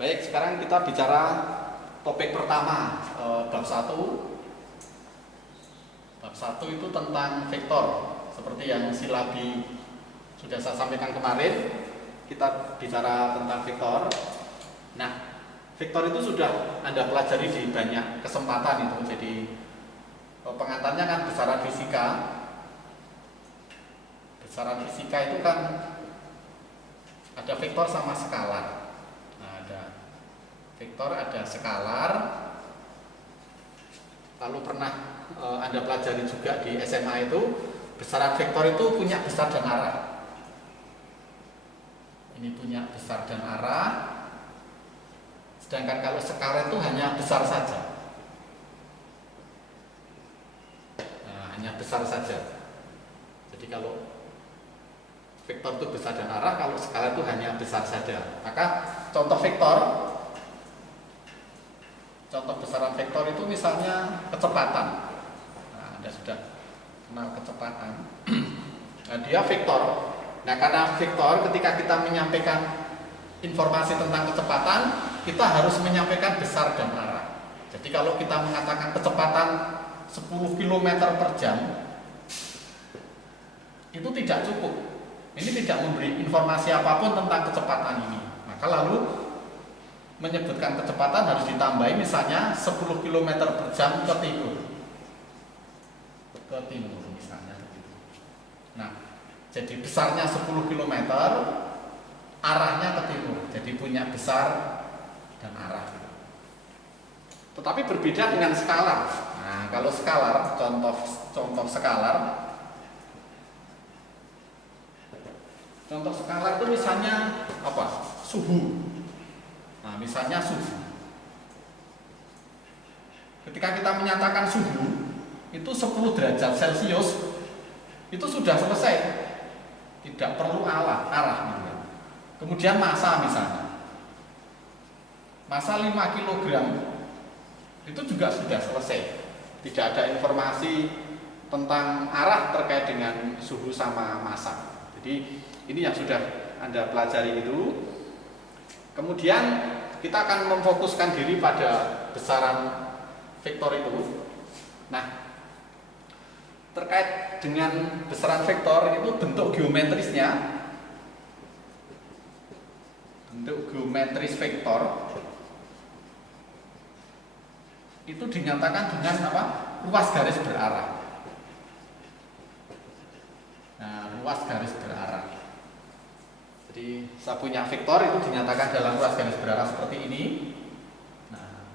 Baik, sekarang kita bicara topik pertama, bab 1. Bab 1 itu tentang vektor. Seperti yang silabi sudah saya sampaikan kemarin, kita bicara tentang vektor. Nah, vektor itu sudah Anda pelajari di banyak kesempatan itu. Jadi pengantarnya kan besaran fisika. Besaran fisika itu kan ada vektor sama skalar. Nah, ada vektor, ada skalar. Lalu pernah Anda pelajari juga di SMA itu, besaran vektor itu punya besar dan arah. Ini punya besar dan arah. Sedangkan kalau skalar itu hanya besar saja. Nah, hanya besar saja. Jadi kalau vektor itu besar dan arah, kalau skalar itu hanya besar saja. Maka contoh vektor, contoh besaran vektor itu misalnya kecepatan. Nah, Anda sudah kenal kecepatan. Nah, dia vektor. Nah, karena vektor, ketika kita menyampaikan informasi tentang kecepatan, kita harus menyampaikan besar dan arah. Jadi kalau kita mengatakan kecepatan 10 km per jam, itu tidak cukup. Ini tidak memberi informasi apapun tentang kecepatan ini. Maka lalu menyebutkan kecepatan harus ditambahi misalnya 10 km per jam ke timur. Ke timur misalnya begitu. Nah, jadi besarnya 10 km, arahnya ke timur. Jadi punya besar dan arah. Tetapi berbeda dengan skalar. Nah, kalau skalar, contoh skalar. Contoh skalar itu misalnya apa? Suhu. Nah, misalnya suhu. Ketika kita menyatakan suhu itu 10 derajat Celcius, itu sudah selesai. Tidak perlu arah gitu kan. Kemudian massa misalnya. Massa 5 kg itu juga sudah selesai. Tidak ada informasi tentang arah terkait dengan suhu sama massa. Jadi ini yang sudah Anda pelajari itu. Kemudian kita akan memfokuskan diri pada besaran vektor itu. Nah, terkait dengan besaran vektor itu bentuk geometrisnya. Bentuk geometris vektor itu dinyatakan dengan apa? Ruas garis berarah. Nah, ruas garis berarah. Jadi saya punya vektor itu dinyatakan dalam ruas garis berarah seperti ini. Nah,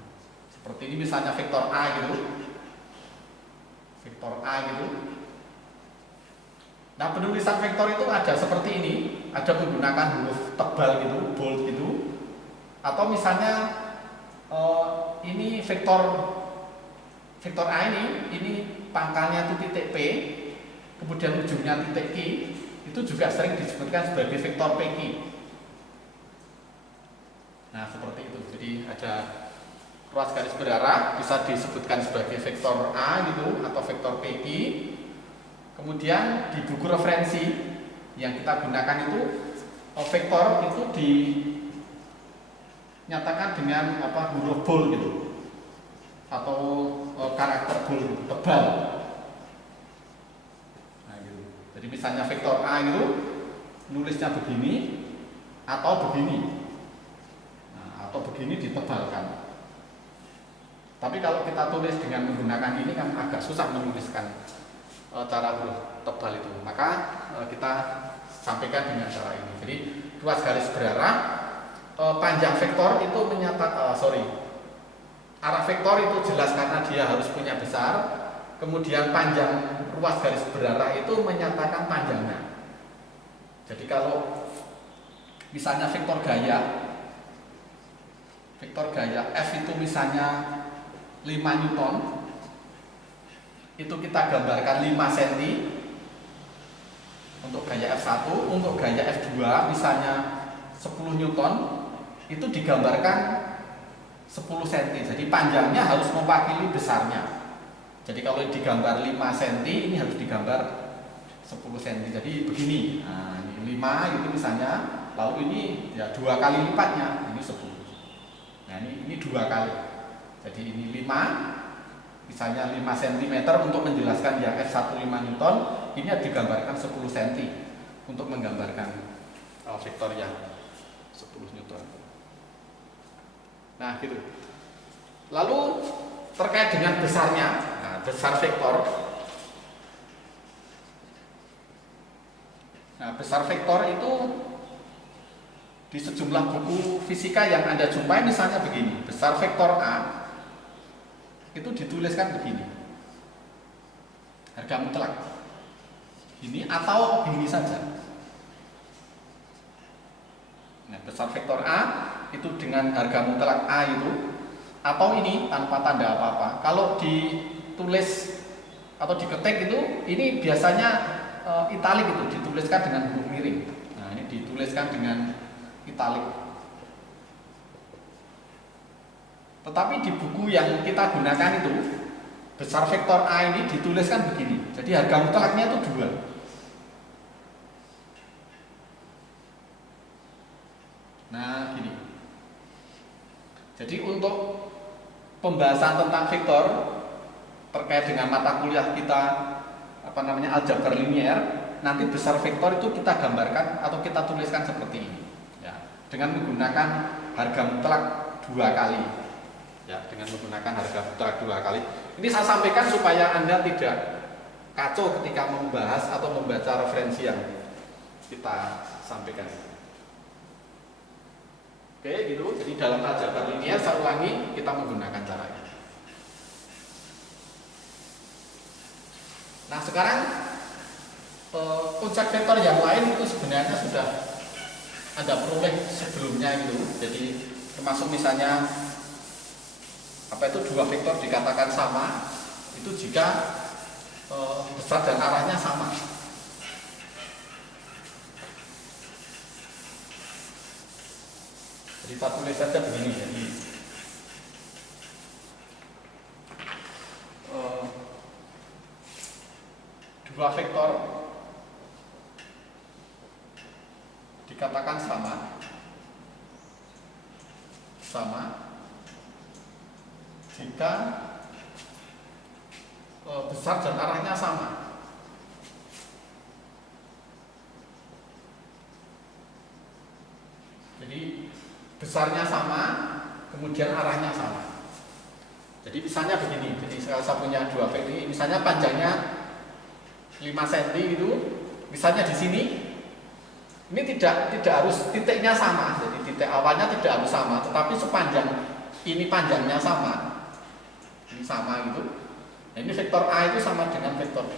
seperti ini misalnya vektor A gitu. Vektor A gitu. Nah, penulisan vektor itu ada seperti ini. Ada menggunakan huruf tebal gitu, bold gitu. Atau misalnya ini vektor A ini pangkalnya itu titik P, kemudian ujungnya titik Q. Itu juga sering disebutkan sebagai vektor PQ. Nah, seperti itu. Jadi ada ruas garis berarah bisa disebutkan sebagai vektor A gitu atau vektor PQ. Kemudian di buku referensi yang kita gunakan itu vektor itu dinyatakan dengan apa? Huruf bold gitu. Atau karakter bold tebal. Jadi misalnya vektor A itu nulisnya begini atau begini, nah, atau begini ditebalkan. Tapi kalau kita tulis dengan menggunakan ini kan agak susah menuliskan cara huruf tebal itu. Maka kita sampaikan dengan cara ini. Jadi ruas garis berarah, panjang vektor itu menyatakan, arah vektor itu jelas karena dia harus punya besar. Kemudian panjang ruas garis berarah itu menyatakan panjangnya. Jadi kalau misalnya vektor gaya F itu misalnya 5 Newton, itu kita gambarkan 5 cm untuk gaya F1. Untuk gaya F2 misalnya 10 Newton, itu digambarkan 10 cm. Jadi panjangnya harus mewakili besarnya. Jadi kalau digambar 5 cm, ini harus digambar 10 cm. Jadi begini. Nah, ini 5 itu misalnya, lalu ini ya 2 kali lipatnya, ini 10. Nah ini 2 kali. Jadi ini 5, misalnya 5 cm untuk menjelaskan yang F15 Newton, ini digambarkan 10 cm untuk menggambarkan vektor yang 10 Newton. Nah gitu. Lalu terkait dengan besarnya, nah, besar vektor. Nah besar vektor itu di sejumlah buku fisika yang Anda jumpai misalnya begini, besar vektor A itu dituliskan begini, harga mutlak ini atau begini saja. Nah, besar vektor A itu dengan harga mutlak A itu atau ini tanpa tanda apa-apa. Kalau ditulis atau diketik itu ini biasanya italik itu dituliskan dengan huruf miring. Nah, ini dituliskan dengan italik. Tetapi di buku yang kita gunakan itu besar vektor A ini dituliskan begini. Jadi harga mutlaknya itu 2. Nah gini. Jadi untuk pembahasan tentang vektor terkait dengan mata kuliah kita aljabar linier, nanti besar vektor itu kita gambarkan atau kita tuliskan seperti ini ya, dengan menggunakan harga mutlak 2 kali. Ya, dengan menggunakan harga mutlak 2 kali. Ini saya sampaikan supaya Anda tidak kacau ketika membahas atau membaca referensi yang kita sampaikan. Oke, gitu. Jadi dalam aljabar linier saya ulangi, kita menggunakan caranya. Nah, sekarang konsep vektor yang lain itu sebenarnya sudah Anda peroleh sebelumnya itu. Jadi termasuk misalnya apa itu 2 vektor dikatakan sama itu jika besar dan arahnya sama. Jadi kita tulis saja begini. Jadi 2 vektor dikatakan sama jika besar dan arahnya sama. Jadi besarnya sama, kemudian arahnya sama. Jadi misalnya begini, jadi kalau saya punya 2 vektor ini, misalnya panjangnya 5 cm gitu, misalnya di sini, ini tidak harus titiknya sama, jadi titik awalnya tidak harus sama, tetapi sepanjang ini panjangnya sama. Ini sama gitu. Nah, ini vektor A itu sama dengan vektor B.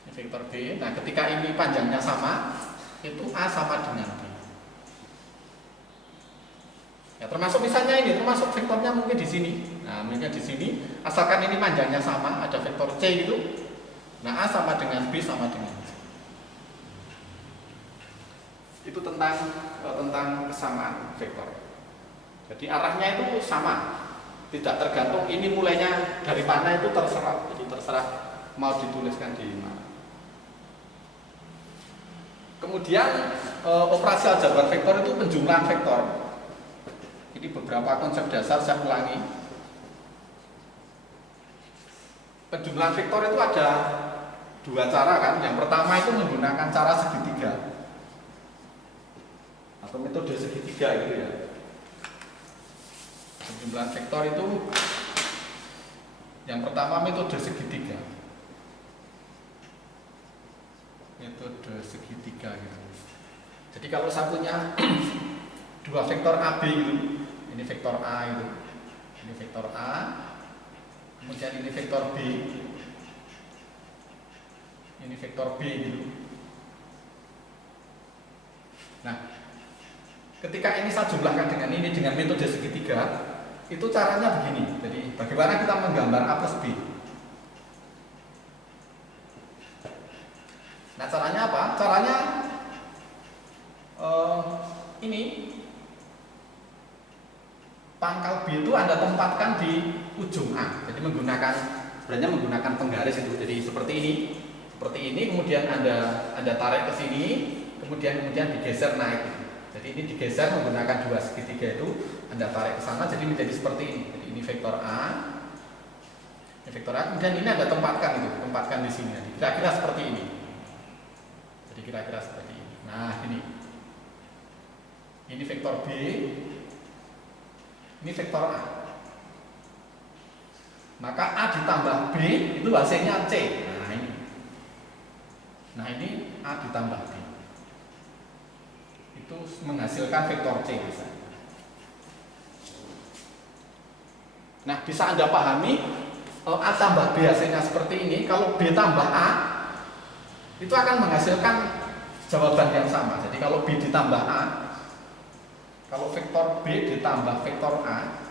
Ini vektor B. Nah, ketika ini panjangnya sama, itu A sama dengan B. Ya, termasuk misalnya ini, termasuk vektornya mungkin di sini. Nah, mungkin di sini, asalkan ini panjangnya sama, ada vektor C gitu. Nah, A sama dengan B sama dengan C. Itu tentang kesamaan vektor. Jadi arahnya itu sama. Tidak tergantung ini mulainya dari mana itu terserah. Jadi terserah mau dituliskan di mana. Kemudian operasi aljabar vektor itu penjumlahan vektor. Ini beberapa konsep dasar saya ulangi. Penjumlahan vektor itu ada 2 cara kan. Yang pertama itu menggunakan cara segitiga atau metode segitiga gitu ya. Penjumlahan vektor itu yang pertama metode segitiga. Metode segitiga gitu. Jadi kalau saya punya 2 vektor AB gitu, ini vektor A itu, ini vektor A, kemudian ini vektor B, ini vektor B gitu. Nah, ketika ini saya jumlahkan dengan ini dengan metode segitiga, itu caranya begini. Jadi bagaimana kita menggambar A plus B? Nah, caranya apa? Caranya ini pangkal B itu Anda tempatkan di ujung A. Jadi sebenarnya menggunakan penggaris itu. Jadi seperti ini kemudian Anda tarik ke sini, kemudian digeser naik. Jadi ini digeser menggunakan dua segitiga itu, Anda tarik ke sana jadi menjadi seperti ini. Jadi ini vektor A, ini vektor A, kemudian ini Anda tempatkan itu, tempatkan di sini. Kira-kira seperti ini. Jadi kira-kira seperti ini. Nah, ini. Ini vektor B, ini vektor A. Maka A ditambah B itu hasilnya C. Nah, ini. Nah, ini A ditambah B. Itu menghasilkan vektor C misalnya. Nah, bisa Anda pahami A tambah B hasilnya seperti ini. Kalau B tambah A itu akan menghasilkan jawaban yang sama. Jadi kalau B ditambah A, kalau vektor B ditambah vektor A,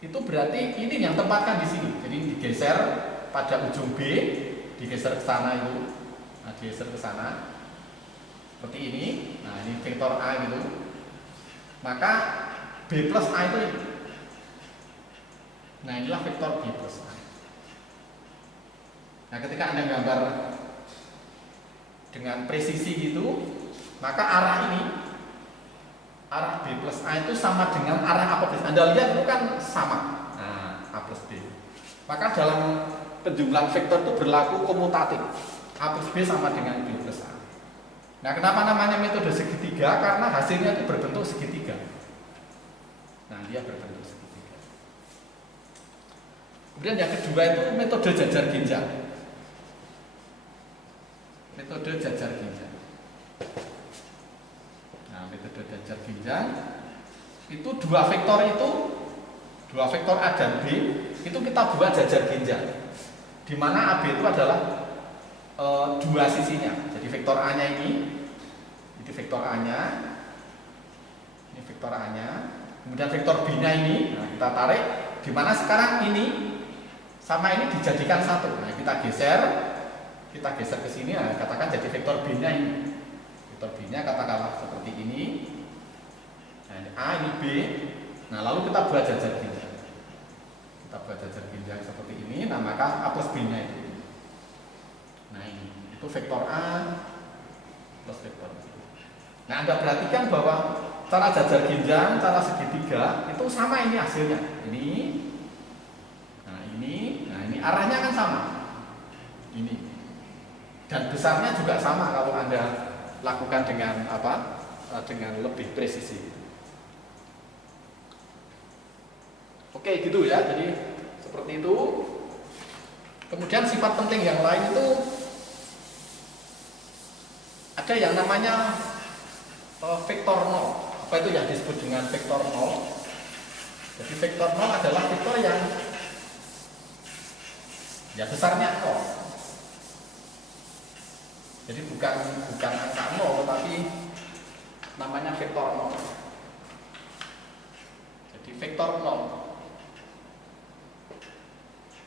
itu berarti ini yang tempatkan di sini. Jadi digeser pada ujung B, digeser ke sana itu. Nah, digeser ke sana. Seperti ini. Nah, ini vektor A gitu. Maka B plus A itu ini. Nah, inilah vektor B plus A. Nah, ketika Anda gambar dengan presisi gitu, maka arah ini, arah B plus A itu sama dengan arah A plus B. Anda lihat itu kan sama. Nah, A plus B. Maka dalam penjumlahan vektor itu berlaku komutatif. A plus B sama dengan B plus A. Nah, kenapa namanya metode segitiga? Karena hasilnya itu berbentuk segitiga. Nah, dia berbentuk segitiga. Kemudian yang kedua itu metode jajar ginjal. Metode jajar ginjal. Nah, metode jajar ginjal itu dua vektor A dan B itu kita buat jajar ginjal. Di mana AB itu adalah dua sisinya. Jadi vektor A-nya ini vektor A-nya, ini vektor A-nya, kemudian vektor B-nya ini, nah kita tarik, di mana sekarang ini sama ini dijadikan satu. Nah kita geser ke sini, nah, katakan jadi vektor B-nya ini, vektor B-nya katakanlah seperti ini. Nah ini A, ini B. Nah lalu kita buat jajar ginjal. Kita buat jajar ginjal seperti ini. Nah maka A plus B-nya itu. Nah ini itu vektor A plus vektor B. Nah, Anda perhatikan bahwa cara jajar ginjal, cara segitiga itu sama ini hasilnya. Nah ini arahnya kan sama. Ini. Dan besarnya juga sama kalau Anda lakukan dengan apa? Dengan lebih presisi. Oke, gitu ya. Jadi seperti itu. Kemudian sifat penting yang lain itu ada yang namanya vektor nol. Apa itu yang disebut dengan vektor nol? Jadi vektor nol adalah vektor yang ya besarnya nol. Jadi bukan angka nol, tapi namanya vektor nol. Jadi vektor nol.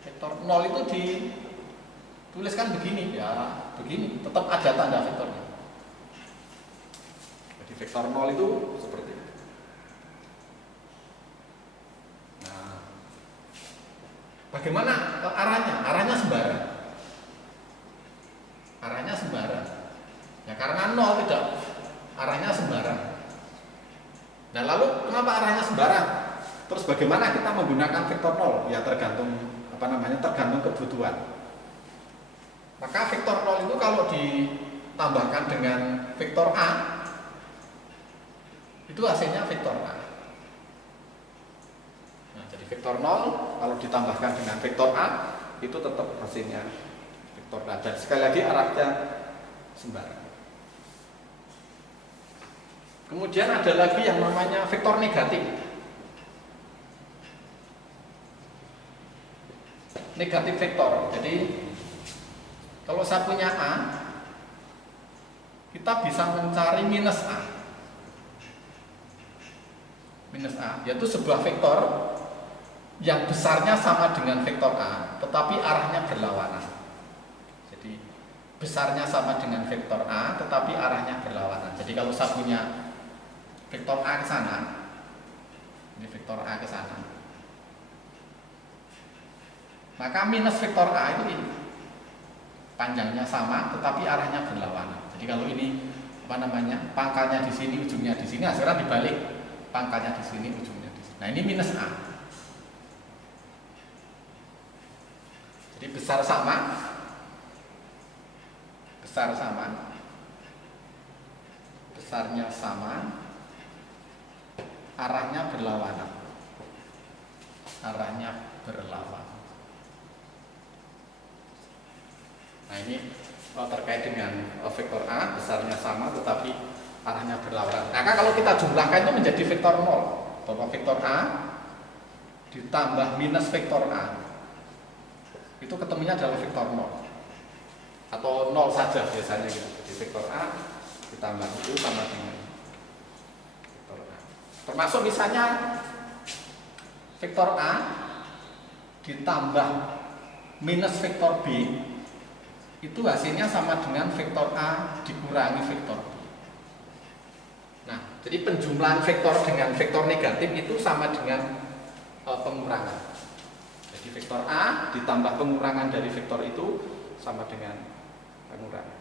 Vektor nol itu dituliskan begini ya, begini. Tetap ada tanda vektornya. Vektor 0 itu seperti itu. Nah, bagaimana arahnya? Arahnya sembarang. Arahnya sembarang. Ya karena 0 tidak, arahnya sembarang. Nah lalu kenapa arahnya sembarang? Terus bagaimana kita menggunakan vektor 0? Ya tergantung tergantung kebutuhan. Maka vektor 0 itu kalau ditambahkan dengan vektor A, itu hasilnya vektor A. Nah, jadi vektor 0 kalau ditambahkan dengan vektor A itu tetap hasilnya vektor A. Dan sekali lagi arahnya sembarang. Kemudian ada lagi yang namanya vektor negatif. Negatif vektor. Jadi kalau saya punya A, kita bisa mencari minus A. Minus A, yaitu sebuah vektor yang besarnya sama dengan vektor A, tetapi arahnya berlawanan. Jadi besarnya sama dengan vektor A, tetapi arahnya berlawanan. Jadi kalau saya punya vektor A ke sana, ini vektor A ke sana, maka minus vektor A itu ini, panjangnya sama, tetapi arahnya berlawanan. Jadi kalau ini apa namanya, pangkalnya di sini, ujungnya di sini, hasilnya dibalik, pangkalnya di sini, ujungnya di sini. Nah, ini minus A. Jadi besar sama, besarnya sama, arahnya berlawanan. Nah, ini terkait dengan vektor A, besarnya sama tetapi arahnya berlawanan. Maka kalau kita jumlahkan itu menjadi vektor 0, bahwa vektor A ditambah minus vektor A itu ketemunya adalah vektor 0 atau 0 saja biasanya gitu. Jadi vektor A ditambah itu sama dengan vektor A. Termasuk misalnya vektor A ditambah minus vektor B itu hasilnya sama dengan vektor A dikurangi vektor B. Nah, jadi penjumlahan vektor dengan vektor negatif itu sama dengan pengurangan. Jadi vektor A ditambah pengurangan dari vektor itu sama dengan pengurangan.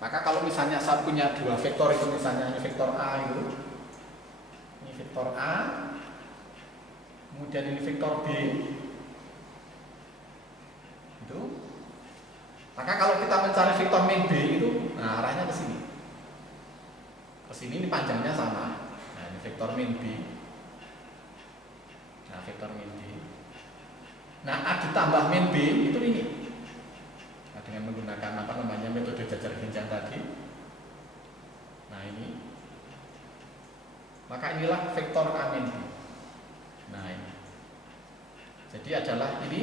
Maka kalau misalnya saya punya dua vektor itu, misalnya ini vektor A itu, ini vektor A, kemudian ini vektor B, itu. Maka kalau kita mencari vektor min B itu, nah arahnya ke sini. Ke sini ini panjangnya sama. Nah, ini vektor min B. Nah, vektor min B. Nah, A ditambah min B itu ini. Nah, dengan menggunakan apa namanya metode jajar genjang tadi. Nah, ini. Maka inilah vektor A min B. Nah, ini. Jadi ini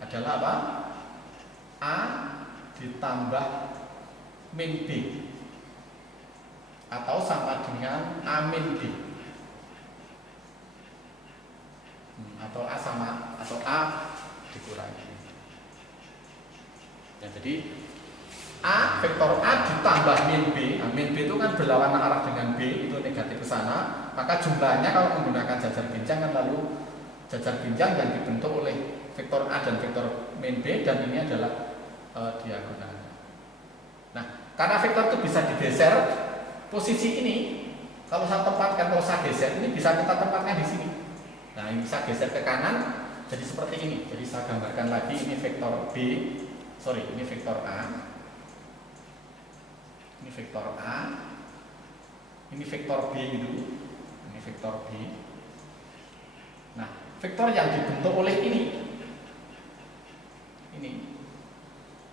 adalah apa? A ditambah min B atau sama dengan A min B, atau A sama atau A dikurangi. Ya, jadi A, vektor A ditambah min B. Nah, min B itu kan berlawanan arah dengan B, itu negatif ke sana. Maka jumlahnya kalau menggunakan jajar genjang kan lalu jajar genjang yang dibentuk oleh vektor A dan vektor min B, dan ini adalah diagonalnya. Nah, karena vektor itu bisa digeser, posisi ini kalau saya tempatkan, kalau saya geser ini bisa kita tempatkan di sini. Nah, ini bisa geser ke kanan jadi seperti ini. Jadi saya gambarkan lagi, ini vektor ini vektor A. Ini vektor A. Ini vektor B itu. Ini vektor B. Nah, vektor yang dibentuk oleh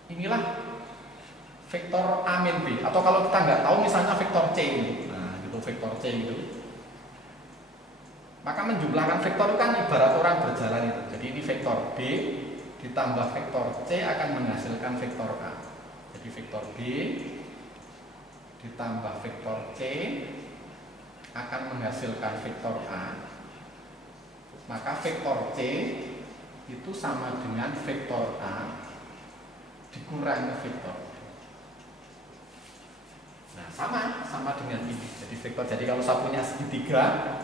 inilah vektor A min B, atau kalau kita nggak tahu misalnya vektor C ini. Nah, itu vektor C itu. Maka menjumlahkan vektor kan ibarat orang berjalan itu. Jadi ini vektor B ditambah vektor C akan menghasilkan vektor A. Jadi vektor B ditambah vektor C akan menghasilkan vektor A. Maka vektor C itu sama dengan vektor A dikurangi vektor B. Nah, sama dengan ini. Jadi kalau saya punya segitiga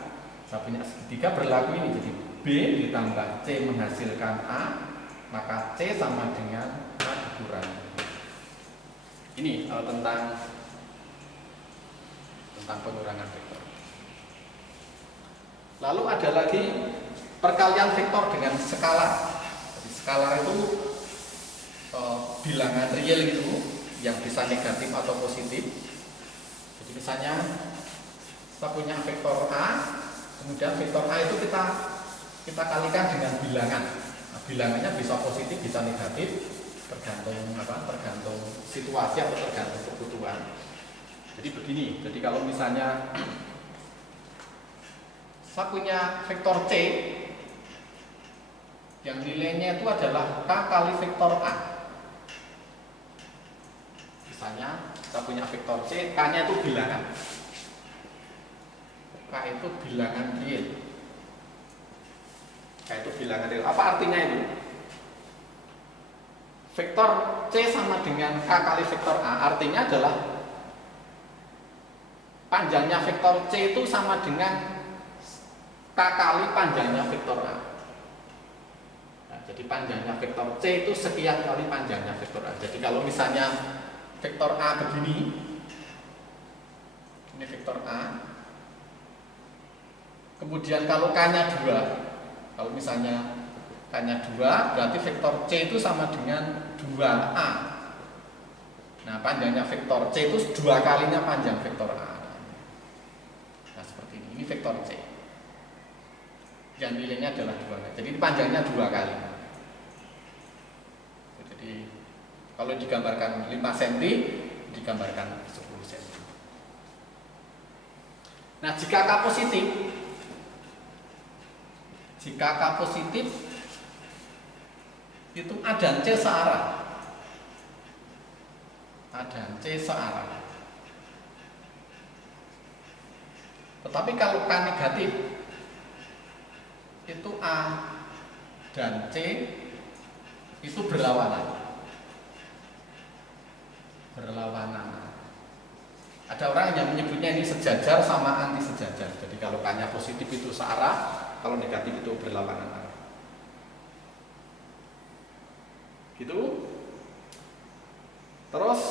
berlaku ini. Jadi B ditambah C menghasilkan A, maka C sama dengan A dikurangi. Ini tentang pengurangan vektor. Lalu ada lagi perkalian vektor dengan skalar. Jadi skalar itu bilangan real itu yang bisa negatif atau positif. Jadi misalnya kita punya vektor A, kemudian vektor A itu kita kalikan dengan bilangan. Nah, bilangannya bisa positif, bisa negatif, tergantung situasi atau tergantung kebutuhan. Jadi begini, jadi kalau misalnya saya punya vektor C yang nilainya itu adalah K kali vektor A. Misalnya kita punya vektor C, K-nya itu bilangan. K itu bilangan real. K itu bilangan real. Apa artinya itu? Vektor C sama dengan K kali vektor A. Artinya adalah panjangnya vektor C itu sama dengan K kali panjangnya vektor A. Nah, jadi panjangnya vektor C itu sekian kali panjangnya vektor A. Jadi kalau misalnya vektor A begini, Ini vektor A. Kemudian kalau K-nya 2, kalau misalnya K-nya 2, berarti vektor C itu sama dengan 2A. Nah, panjangnya vektor C itu 2 kalinya panjang vektor A. Nah, seperti ini. Ini vektor C. Yang nilainya adalah 2. Jadi panjangnya 2 kali. Jadi kalau digambarkan 5 cm, digambarkan 10 cm. Nah, jika K positif, itu A dan C searah. A dan C searah. Tetapi kalau K negatif, itu A dan C itu berlawanan. Ada orang yang menyebutnya ini sejajar sama anti sejajar. Jadi kalau K-nya positif itu searah, kalau negatif itu berlawanan arah. Gitu. Terus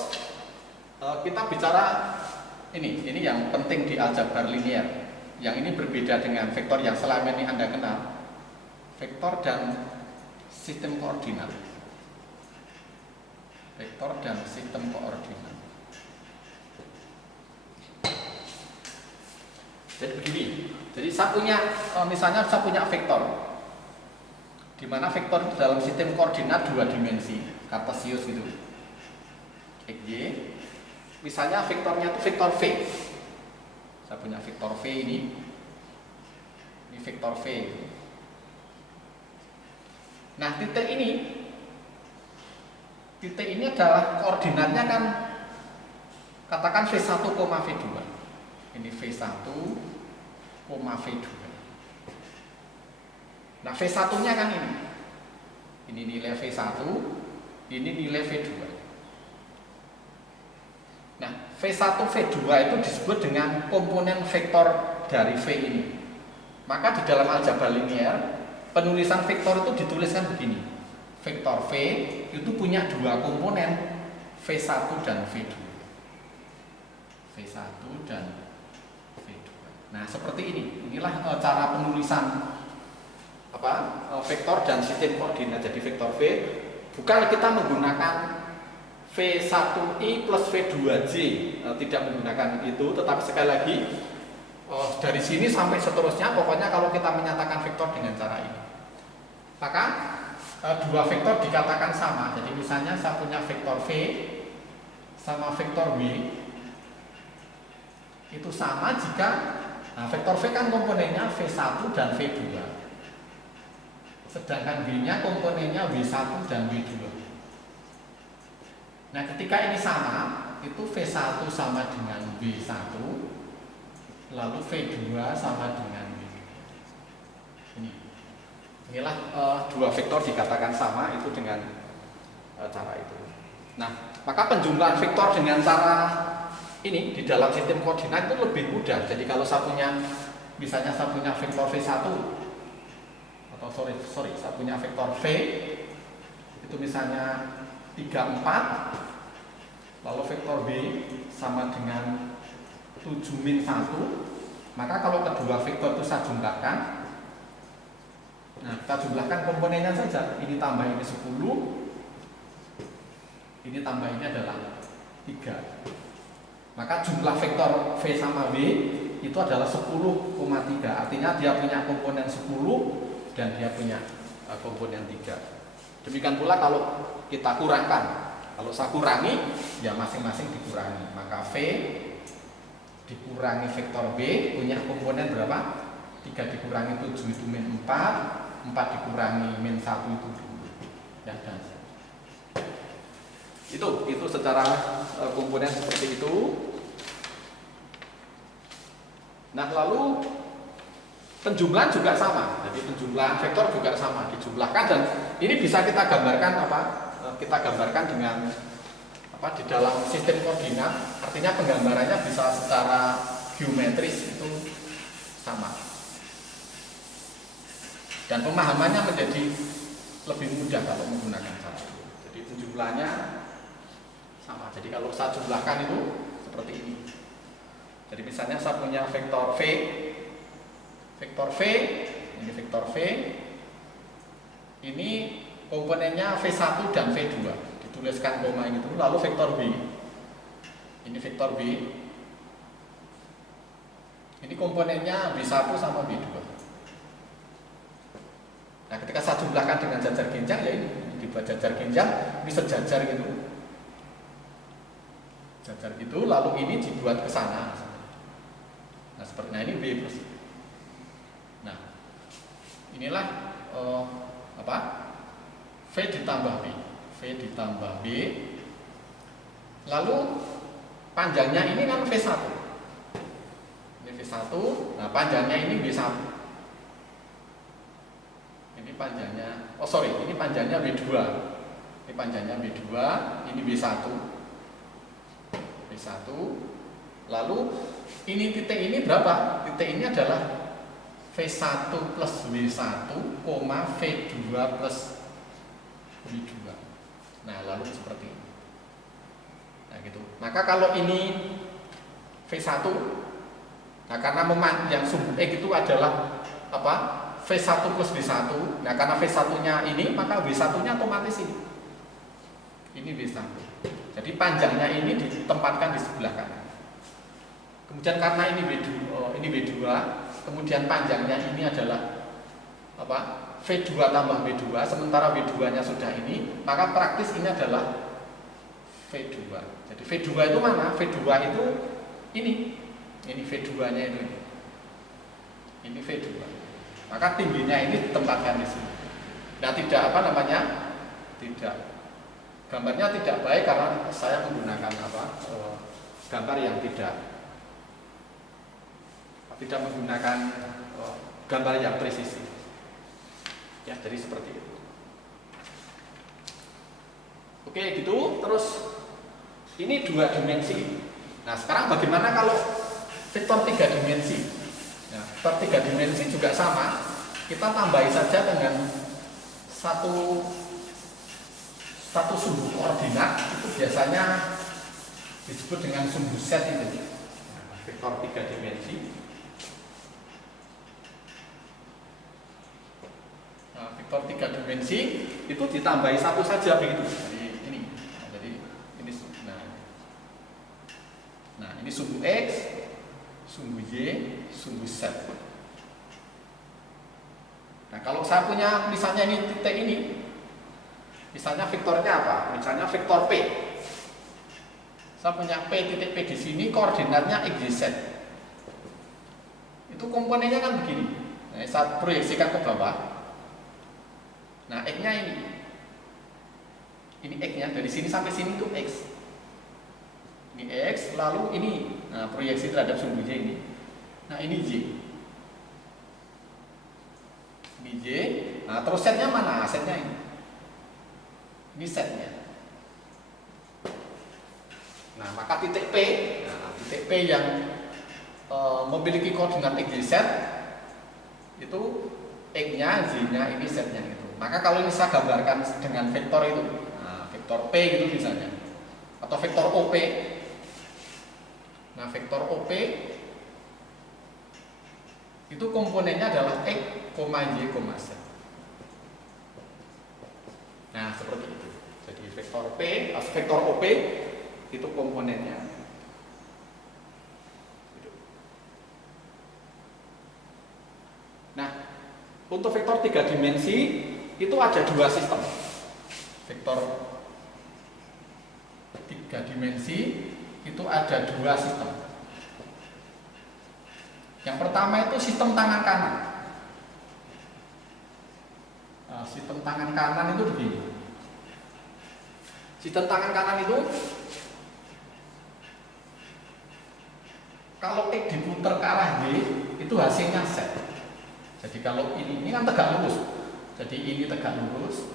kita bicara ini yang penting di aljabar linier. Yang ini berbeda dengan vektor yang selama ini Anda kenal. Vektor dan sistem koordinat. Vektor dan sistem koordinat. Jadi begini. Jadi misalnya saya punya vektor, di mana vektor itu dalam sistem koordinat 2 dimensi, kartesius gitu. XY. Misalnya vektornya itu vektor V. Saya punya vektor V ini. Ini vektor V. Nah, titik ini adalah koordinatnya kan katakan V1, V2. Ini V1, V2. Nah, V1-nya kan ini. Ini nilai V1, ini nilai V2. Nah, V1, V2 itu disebut dengan komponen vektor dari V ini. Maka di dalam aljabar linier, penulisan vektor itu dituliskan begini. Vektor V itu punya 2 komponen, V1 dan V2. V1 dan V2. Nah, seperti ini. Inilah cara penulisan vektor dan sistem koordinat. Jadi vektor V bukan kita menggunakan V1i plus V2j, tidak menggunakan itu, tetapi sekali lagi dari sini sampai seterusnya, pokoknya kalau kita menyatakan vektor dengan cara ini, maka 2 vektor dikatakan sama. Jadi misalnya saya punya vektor V sama vektor W itu sama jika vektor V kan komponennya V1 dan V2, sedangkan W-nya komponennya W1 dan W2. Nah, ketika ini sama, itu V1 sama dengan W1, lalu V2 sama dengan W2. Inilah 2 vektor dikatakan sama itu dengan cara itu. Nah, maka penjumlahan vektor dengan cara ini di dalam sistem koordinat itu lebih mudah. Jadi kalau misalnya saya punya vektor V1, atau saya punya vektor V, itu misalnya 3, 4, lalu vektor B sama dengan 7 min 1, maka kalau kedua vektor itu saya jumlahkan, nah kita jumlahkan komponennya saja, ini tambah ini 10, ini tambah ini adalah 3, maka jumlah vektor V sama W itu adalah 10,3, artinya dia punya komponen 10 dan dia punya komponen 3. Demikian pula kalau kita kurangkan, kalau saya kurangi, ya masing-masing dikurangi. Maka V dikurangi vektor B punya komponen berapa? 3 dikurangi 7 itu min 4, 4 dikurangi min 1 itu 2. Ya, dan itu secara komponen seperti itu. Nah, lalu penjumlahan juga sama, jadi penjumlahan vektor juga sama, dijumlahkan, dan ini bisa kita gambarkan Kita gambarkan dengan di dalam sistem koordinat, artinya penggambarannya bisa secara geometris itu sama, dan pemahamannya menjadi lebih mudah kalau menggunakan cara itu. Jadi penjumlahannya sama. Jadi kalau saya jumlahkan itu seperti ini. Jadi misalnya saya punya vektor V, ini vektor V, ini komponennya V1 dan V2, dituliskan koma gitu. Lalu vektor B, ini vektor B, ini komponennya B1 sama B2. Nah, ketika saya jumlahkan dengan jajar genjang, ya ini dibuat jajar genjang, bisa sejajar gitu. Jajar gitu, lalu ini dibuat ke sana. Nah, sepertinya ini B plus. Nah, inilah V ditambah B. V ditambah B. Lalu panjangnya ini kan V1. Ini V1, nah panjangnya ini B1. Ini panjangnya, ini panjangnya B2. Ini panjangnya B2, ini B1. B1. Lalu ini titik ini berapa? Titik ini adalah V1 plus B1, V2 plus B2. Nah, lalu seperti ini. Nah, gitu. Maka kalau ini V1, nah karena yang sumbu X itu adalah apa? V1 plus B1. Nah, karena V1-nya ini, maka B1-nya otomatis ini. Ini B1. Jadi panjangnya ini ditempatkan di sebelah kanan. Kemudian karena ini B2, kemudian panjangnya ini adalah apa? V2 tambah B2, sementara B2-nya sudah ini, maka praktis ini adalah V2. Jadi V2 itu mana? V2 itu ini. Ini V2-nya itu ini. Ini V2. Maka tingginya ini ditempatkan di sini. Nah, tidak tidak gambarnya tidak baik karena saya menggunakan gambar yang tidak menggunakan gambar yang presisi. Ya, jadi seperti itu. Oke, gitu. Terus ini 2 dimensi. Nah, sekarang bagaimana kalau vektor 3 dimensi? Nah, vektor 3 dimensi juga sama. Kita tambahi saja dengan satu sumbu koordinat, itu biasanya disebut dengan sumbu set itu. Nah, vektor 3 dimensi. Nah, vektor 3 dimensi itu ditambahi satu saja begitu. Jadi ini. Nah, ini sumbu X, sumbu Y, sumbu Z. Nah, kalau saya punya misalnya ini titik ini, misalnya vektornya apa? Misalnya vektor P. Saya punya P titik P di sini, koordinatnya X, Y, Z. Itu komponennya kan begini. Nah, saya proyeksikan ke bawah. Nah, X-nya ini. Ini X-nya, dari sini sampai sini itu X. Ini X, lalu ini. Nah, proyeksi terhadap sumbu Y ini. Nah, ini Y. Ini Y. Nah, terus setnya mana? Setnya ini. Ini setnya. Nah, maka titik P, titik P yang memiliki koordinat X, Y, Z itu X-nya, Y-nya, ini Z-nya gitu. Maka kalau ini saya gambarkan dengan vektor itu, nah, vektor P gitu misalnya, atau vektor OP. Nah, vektor OP itu komponennya adalah X, Y, Z. Nah, seperti itu. Jadi vektor P, vektor OP itu komponennya. Nah, untuk vektor 3 dimensi itu ada 2 sistem. Vektor 3 dimensi itu ada 2 sistem. Yang pertama itu sistem tangan kanan. Nah, sistem tangan kanan itu begini. Sistem tangan kanan itu kalau X diputar ke arah Y itu hasilnya Z. Jadi kalau ini kan tegak lurus. Jadi ini tegak lurus,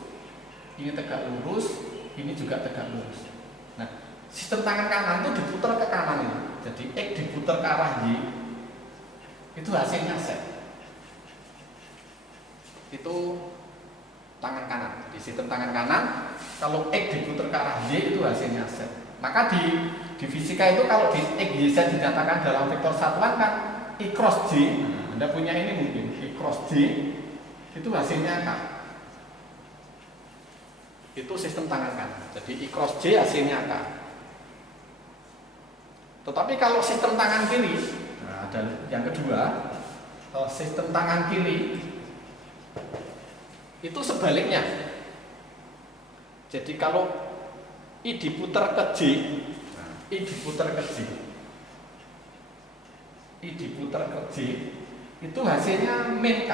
ini tegak lurus, ini juga tegak lurus. Nah, sistem tangan kanan itu diputar ke kanan ini. Jadi X diputar ke arah Y itu hasilnya Z. Itu tangan kanan. Jadi sistem tangan kanan kalau X diputar ke arah Y itu hasilnya Z. Maka di fisika itu kalau di X, Y, Z dinyatakan dalam vektor satuan kan I cross J. Nah, Anda punya ini mungkin I cross J itu hasilnya K. Itu sistem tangan kanan. Jadi I cross J hasilnya K. Tetapi kalau sistem tangan kiri, nah ada yang kedua, sistem tangan kiri itu sebaliknya. Jadi kalau I diputar ke J, I diputar ke J, I diputar ke J, itu hasilnya min K.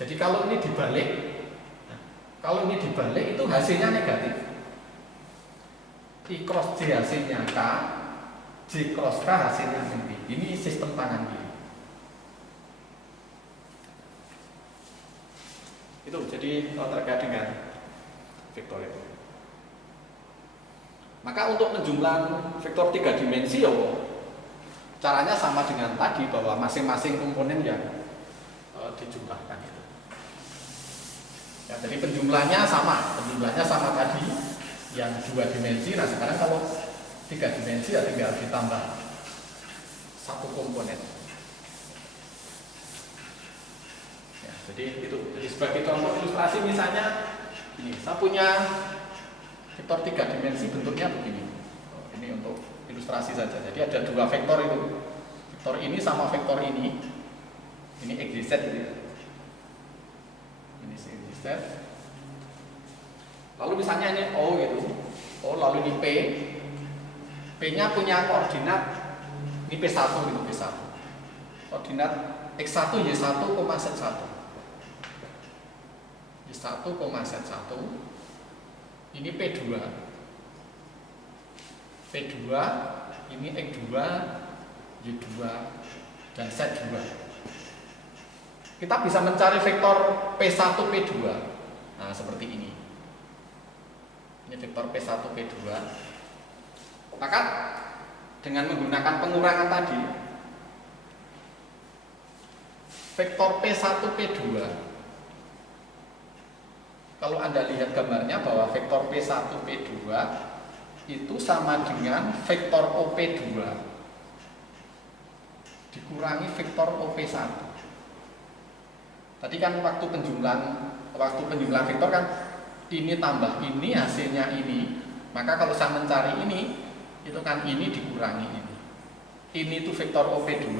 Jadi kalau ini dibalik, itu hasilnya negatif. I cross J hasilnya K, J cross K hasilnya min P. Ini sistem tangan kiri. Itu jadi terkait dengan vektor itu. Maka untuk menjumlah vektor 3 dimensi caranya sama dengan tadi, bahwa masing-masing komponen yang dijumlahkan itu. Ya, jadi penjumlahnya sama tadi yang 2 dimensi. Nah sekarang kalau 3 dimensi ya tinggal ditambah 1 komponen. Ya, jadi itu. Jadi sebagai contoh ilustrasi misalnya ini, saya punya vektor 3 dimensi bentuknya begini. Ini untuk ilustrasi saja. Jadi ada 2 vektor itu. Vektor ini sama vektor ini. Ini X, Y, Z gitu ya. Ini X, Y, Z. Lalu misalnya ini O gitu. O lalu ini P. P-nya punya koordinat ini P1 gitu, P1. Koordinat X1 Y1, Z1. Y1, Z1. Ini P2. P2 ini X2, Y2 dan Z2. Kita bisa mencari vektor P1, P2. Nah, seperti ini. Ini vektor P1, P2. Maka dengan menggunakan pengurangan tadi, vektor P1, P2, kalau Anda lihat gambarnya bahwa vektor P1, P2 itu sama dengan vektor OP2 dikurangi vektor OP1. Tadi kan waktu penjumlahan vektor kan ini tambah ini hasilnya ini. Maka kalau saya mencari ini, itu kan ini dikurangi ini. Ini itu vektor OP2,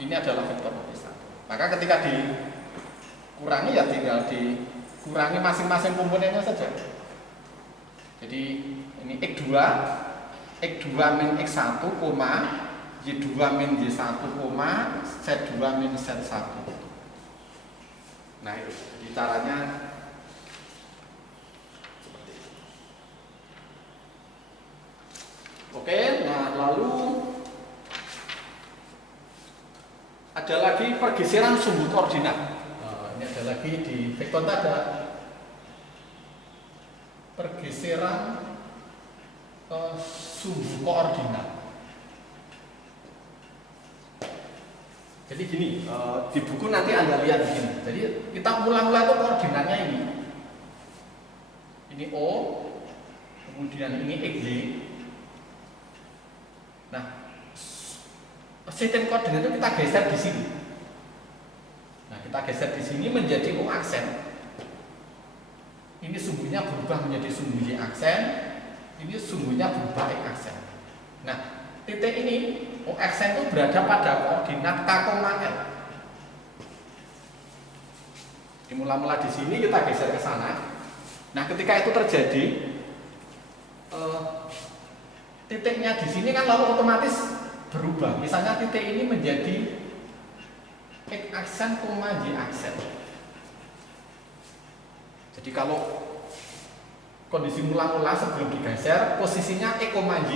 ini adalah vektor OP1. Maka ketika dikurangi ya tinggal dikurangi masing-masing komponennya saja. Jadi ini X2 min X1, Y2 min Y1, Z2 min Z1. Nah itu, jadi caranya seperti itu. Oke, nah lalu ada lagi pergeseran sumbu koordinat. Nah, ini ada lagi di vektor ada pergeseran sumbu koordinat. Jadi gini, di buku nanti Anda lihat begini. Jadi kita mula-mula itu koordinatnya ini. Ini O, kemudian ini XY. Nah, sistem koordinat itu kita geser di sini. Nah, kita geser di sini menjadi O aksen. Ini sumbunya berubah menjadi sumbu Y aksen. Ini sumbunya berubah X aksen. Nah, titik ini O aksen itu berada pada koordinat K, L. Mula-mula di sini kita geser ke sana. Nah, ketika itu terjadi, titiknya di sini kan lalu otomatis berubah. Misalnya titik ini menjadi X aksen, Y aksen. Jadi kalau kondisi mula-mula sebelum digeser, posisinya X, Y.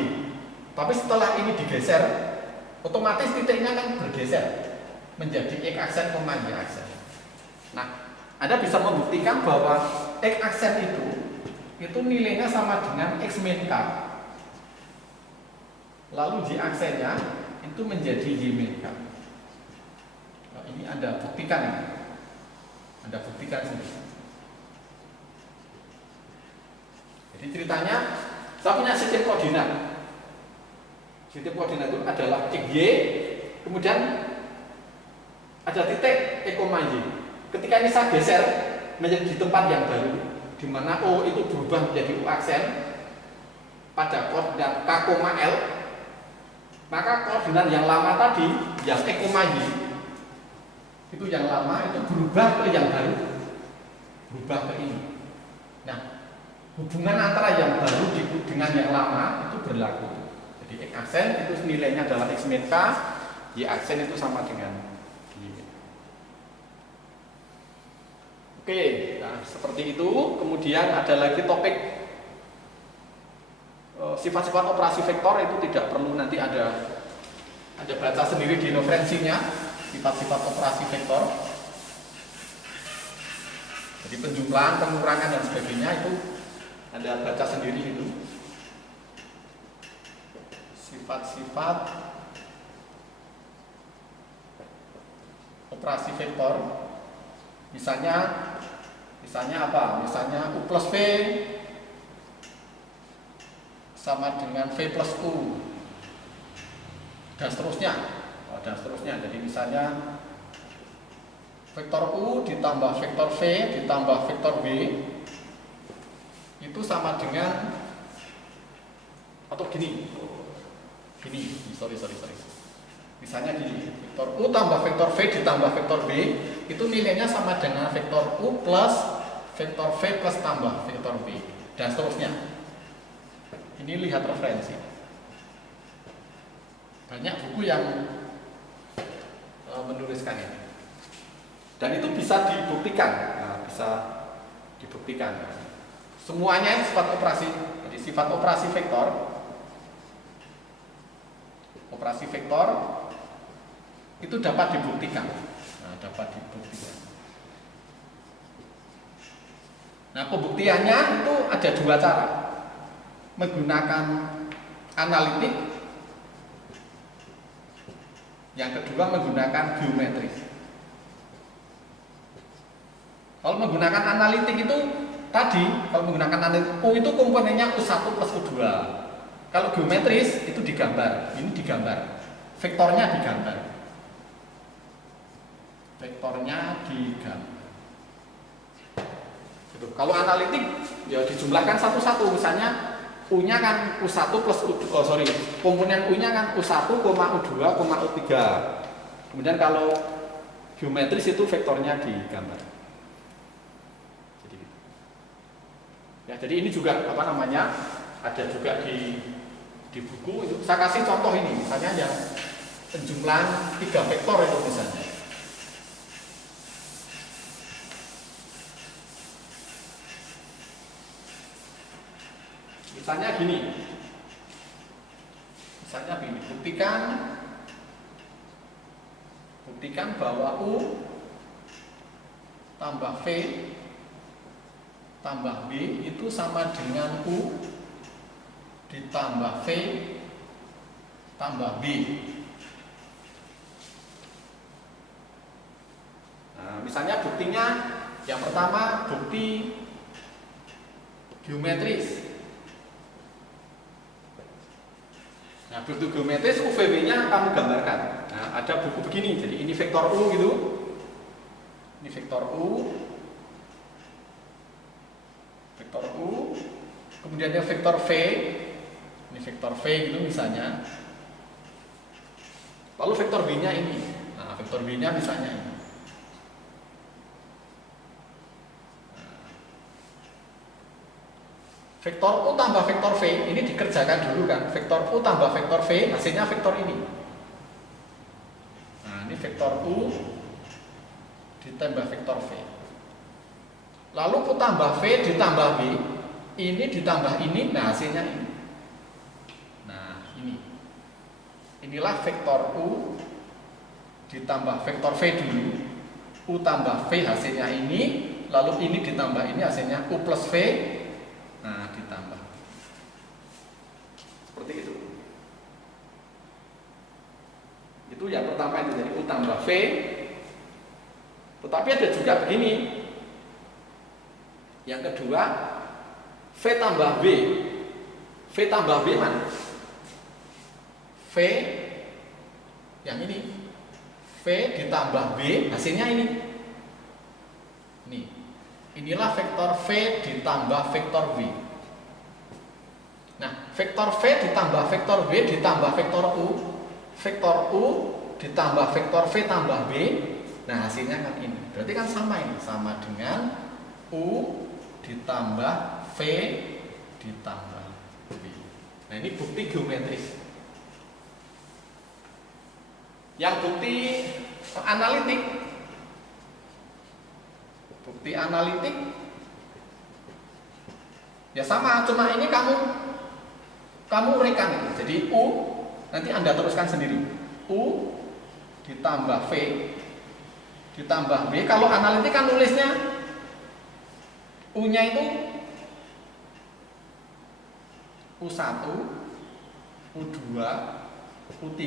Tapi setelah ini digeser, otomatis titiknya kan bergeser menjadi X aksen, Y aksen. Nah, Anda bisa membuktikan bahwa X aksen itu nilainya sama dengan X min K. Lalu Y aksennya itu menjadi Y min K. Nah, ini Anda buktikan ini. Anda buktikan sendiri. Jadi ceritanya saya punya sistem koordinat. Sistem koordinat itu adalah X, Y, kemudian ada titik E, Y. Ketika ini saya geser menjadi di tempat yang baru, di mana O itu berubah menjadi U aksen pada koordinat K, L, maka koordinat yang lama tadi, yang E, Y, itu yang lama itu berubah ke yang baru, berubah ke ini. Nah, hubungan antara yang baru dengan yang lama itu berlaku. Jadi X aksen itu nilainya adalah X min K, Y aksen itu sama dengan Y. Oke, nah seperti itu. Kemudian ada lagi topik sifat-sifat operasi vektor, itu tidak perlu nanti ada baca sendiri di referensinya, sifat-sifat operasi vektor. Jadi penjumlahan, pengurangan dan sebagainya itu Anda baca sendiri itu. Sifat-sifat operasi vektor. Misalnya apa? Misalnya U plus V sama dengan V plus U dan seterusnya. Jadi misalnya vektor U ditambah vektor V ditambah vektor V itu sama dengan, atau gini, sorry. Misalnya gini, vektor U tambah vektor V ditambah vektor V itu nilainya sama dengan vektor U plus vektor V plus tambah vektor V dan seterusnya. Ini lihat referensi. Banyak buku yang menuliskan ini. Dan itu bisa dibuktikan. Semuanya sifat operasi. Jadi sifat operasi vektor. Operasi vektor itu dapat dibuktikan. Nah, pembuktiannya itu ada dua cara. Menggunakan analitik, yang kedua menggunakan geometris. Kalau menggunakan analitik itu tadi, kalau menggunakan analitik U itu komponennya U1 plus U2. Kalau geometris itu digambar, ini digambar, vektornya digambar. Kalau analitik ya dijumlahkan satu-satu, misalnya U-nya kan U1 plus U2, komponen U-nya kan U1, U2, U3. Kemudian kalau geometris itu vektornya digambar. Jadi ini juga ada juga di buku itu. Saya kasih contoh ini, misalnya yang penjumlahan 3 vektor itu misalnya. Misalnya gini, buktikan bahwa U tambah V tambah B itu sama dengan U ditambah V tambah B. Nah, misalnya buktinya yang pertama bukti geometris. Nah, bukti geometris UVB-nya kamu gambarkan. Nah, ada buku begini, jadi ini vektor U gitu. Ini vektor U. Kemudian ada vektor V. Ini vektor V gitu misalnya. Lalu vektor B-nya ini. Nah, vektor B-nya misalnya ini. Vektor U tambah vektor V ini dikerjakan dulu kan. Vektor U tambah vektor V hasilnya vektor ini. Nah, ini vektor U ditambah vektor V. Lalu U tambah V ditambah B, ini ditambah ini, nah hasilnya ini. Nah, ini. Inilah vektor U ditambah vektor V dulu. U tambah V hasilnya ini, lalu ini ditambah ini hasilnya U plus V. Nah, ditambah. Seperti itu. Itu yang pertama itu jadi U tambah V. Tetapi ada juga begini. Yang kedua, V tambah B. V tambah B mana? V yang ini. V ditambah B, hasilnya ini. Nih. Inilah vektor V ditambah vektor V. Nah, vektor V ditambah vektor B ditambah vektor U. Vektor U ditambah vektor V tambah B. Nah, hasilnya kan ini. Berarti kan sama ini, sama dengan U ditambah V ditambah B. Nah, ini bukti geometris. Yang bukti analitik. Bukti analitik ya sama, cuma ini kamu uraikan itu. Jadi U nanti Anda teruskan sendiri. U ditambah V ditambah B. Kalau analitik kan nulisnya U-nya itu U1, U2, U3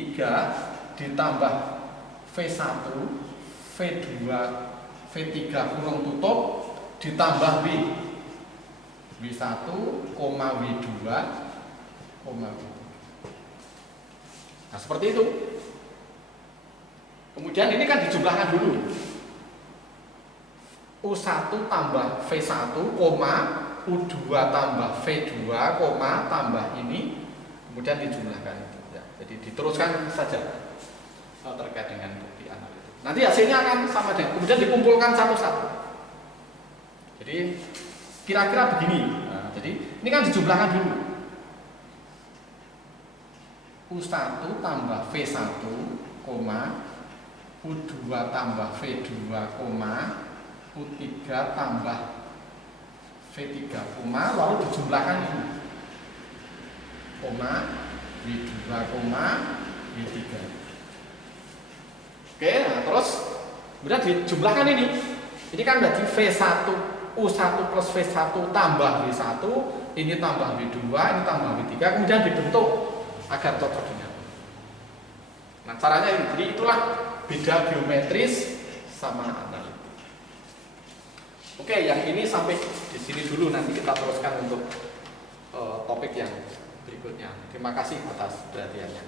ditambah V1, V2, V3 kurung tutup ditambah B. W1, W2, W3. Nah, seperti itu. Kemudian ini kan dijumlahkan dulu. U1 tambah V1, U2 tambah V2, tambah ini. Kemudian dijumlahkan. Ya, jadi diteruskan saja terkait dengan bukti analitik. Nanti hasilnya akan sama dengan. Kemudian dikumpulkan satu-satu. Jadi kira-kira begini. Nah, jadi ini kan dijumlahkan dulu. U1 tambah V1, U2 tambah V2, U3 tambah V3, lalu dijumlahkan ini. W2, W3. Oke, nah terus kemudian dijumlahkan ini. Ini kan berarti V1, U1 plus V1 tambah W1, ini tambah W2, ini tambah W3, kemudian dibentuk agar cocok dengan. Nah, caranya ini. Jadi itulah beda geometris sama analitik. Oke, yang ini sampai di sini dulu, nanti kita teruskan untuk topik yang berikutnya. Terima kasih atas perhatiannya.